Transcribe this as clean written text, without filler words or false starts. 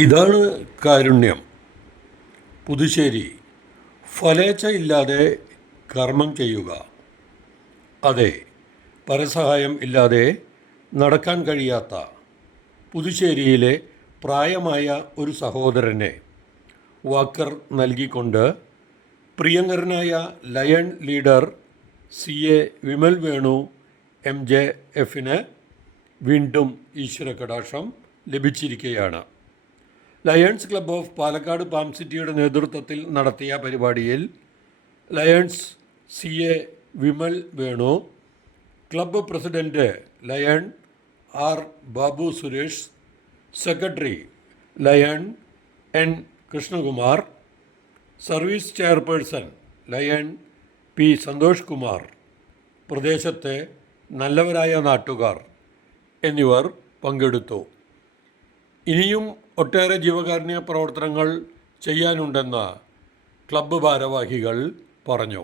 ഇതാണ് കാരുണ്യം. പുതുശ്ശേരി. ഫലേച്ഛ ഇല്ലാതെ കർമ്മം ചെയ്യുക. അതെ, പരസഹായം ഇല്ലാതെ നടക്കാൻ കഴിയാത്ത പുതുശ്ശേരിയിലെ പ്രായമായ ഒരു സഹോദരനെ വാക്കർ നൽകിക്കൊണ്ട് പ്രിയങ്കരനായ lion leader CA Vimal Venu MJFന് വീണ്ടും ഈശ്വരകടാക്ഷം ലഭിച്ചിരിക്കുകയാണ്. Lions club of Palakkad palm സിറ്റിയുടെ നേതൃത്വത്തിൽ നടത്തിയ പരിപാടിയിൽ lions CA Vimal Venu, club president lion R Babu Suresh, secretary lion N Krishnakumar, service chairperson lion P Santhosh Kumar, പ്രദേശത്തെ നല്ലവരായ നാട്ടുകാർ എന്നിവർ പങ്കെടുത്തു. ഇനിയും ഒട്ടേറെ ജീവകാരുണ്യ പ്രവർത്തനങ്ങൾ ചെയ്യാനുണ്ടെന്ന് ക്ലബ്ബ് ഭാരവാഹികൾ പറഞ്ഞു.